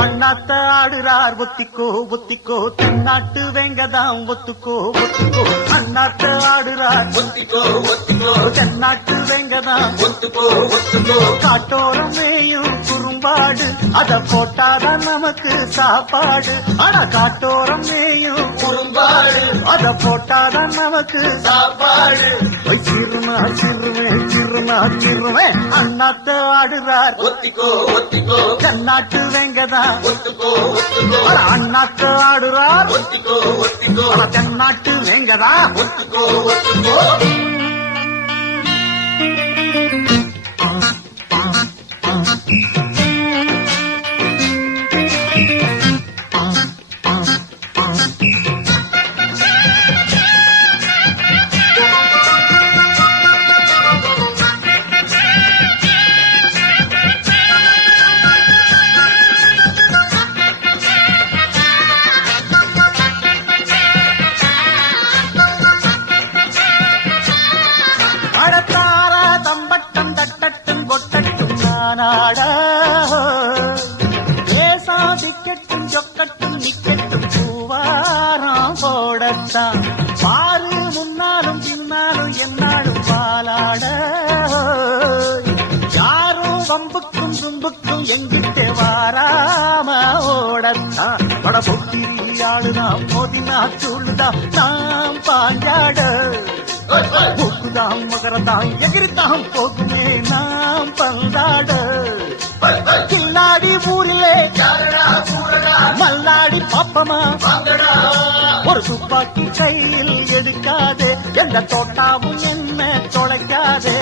அண்ணாத்த ஆடுறார் ஒத்திக்கோ ஒத்திக்கோ தென்னாட்டு வெங்கதாம் ஒத்துக்கோ ஒத்துக்கோ அண்ணாத்த ஆடுறார் ஒத்திக்கோ ஒத்திக்கோ தென்னாட்டு வெங்கதாம் ஒத்துக்கோ ஒத்துக்கோ காட்டோரம் மேயும் குறும்பாடு அத போட்டாதான் நமக்கு சாப்பாடு ஆனா காட்டோரம் மேயும் குறும்பாடு அத போட்டாதான் நமக்கு சாப்பாடு சிறுமா சிறுவேன் சிறுமா சிறுவேன் அண்ணாத்த ஆடுறார் ஒத்திக்கோ ஒத்திக்கோ தென்னாட்டு வெங்கதான் ஒத்துக்கோ ஒத்துக்கோ அண்ணாத்த ஆடுறார் ஒத்திக்கோ ஒத்திக்கோ தென்னாட்டு வெங்கதா ஒத்துக்கோ ஒத்துக்கோ அடத்தாரா தம்பட்டம் தட்டட்டும் கொட்டட்டும் நானாடா தேசம் திக்கட்டும் சொக்கட்டும் நிக்கட்டும் பூவாரம் போடத்தான் பாரு முன்னாலும் பின்னாலும் என்னாலும் பாலாட யாரும் வம்புக்கும் தும்புக்கும் எங்கிட்டே வாராம ஓடத்தான் பட பொக்கிரியாளுதான் மோதினா சூழுதான் நாம் பாஞ்சாட மூக்குதாம் மகரதாம் எகிரித்தாம் போகுமே நாம் பந்தாட கில்லாடி ஊரிலே மல்லாடி பாப்பமா ஒரு துப்பாக்கி கையில் எடுக்காதே எந்த தோட்டாவும் என்ன தொலைக்காதே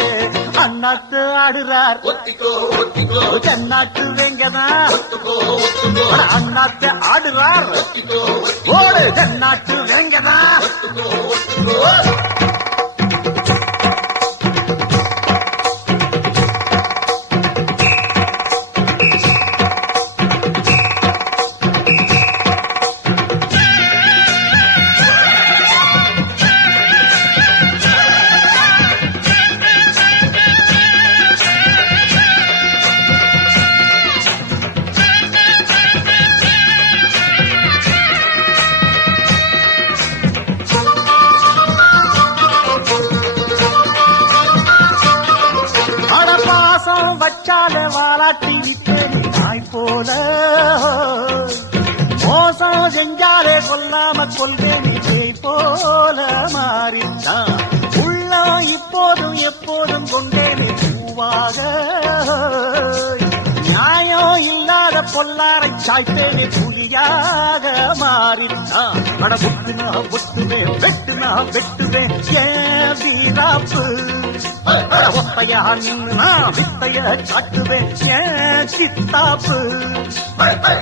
அண்ணாத்து ஆடுறார் ஒத்திக்கோ ஒத்திக்கோ தென்னாட்டு வெங்கதான் ஒத்துக்கோ ஒத்துக்கோ அண்ணாத்து ஆடுறார் ஒத்திக்கோ ஓடு தென்னாட்டு வெங்கதான் ஒத்துக்கோ ஒத்துக்கோ பாசம் வச்சால வாலாட்டி விட்டேனி நாய் போல மோசம் செஞ்சாலே கொல்லாம கொள்வேனி ஜெய் போல மாறித்தான் உள்ளம் இப்போதும் எப்போதும் கொண்டேனே பூவாக நியாயம் இல்லாத பொல்லாரை சாய்த்தேனே புலியாக மாறித்தான் அட புட்டுனா புட்டுவேன் வெட்டுனா வெட்டுவேன் ஏன் வீராப்பு ஒத்தையா நின்று வித்தைய காட்டுவேன் ஏன் சித்தாப்பு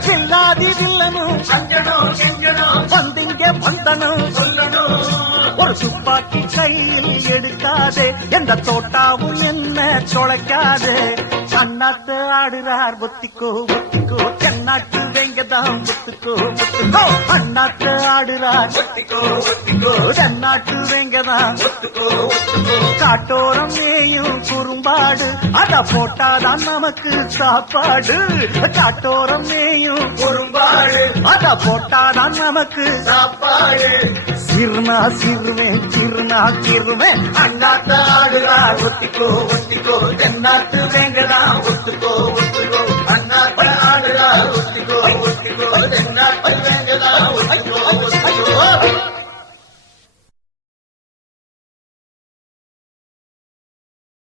சில்லாதி வில்லனும் வந்திங்க வந்தனும் ஒரு துப்பாக்கி கையில் எடுக்காதே எந்த தோட்டாவும் என்ன தொலைக்காதே அண்ணாத்து ஆடுறார் ஒத்திக்கோ ஒத்திக்கோ தென்னாட்டு வெங்கதான் ஒத்துக்கோ ஒத்துக்கோ அண்ணாத்து ஆடுறார் ஒத்திக்கோ ஒத்திக்கோ தென்னாட்டு வெங்கதான் ஒத்துக்கோ ஒத்துக்கோ காட்டோரம் மேயும் குறும்பாடு அத போட்டாதான் நமக்கு சாப்பாடு காட்டோரம் மேயும் குறும்பாடு அத போட்டாதான் நமக்கு சாப்பாடு சிறுனா சிறுவேன் சிறுனா சிறுவேன் அண்ணாத்த ஆடுறார் ஒத்திக்கோ ஒத்திக்கோ தென்னாட்டு வேங்கடா ஒத்துக்கோ ஒத்துக்கோ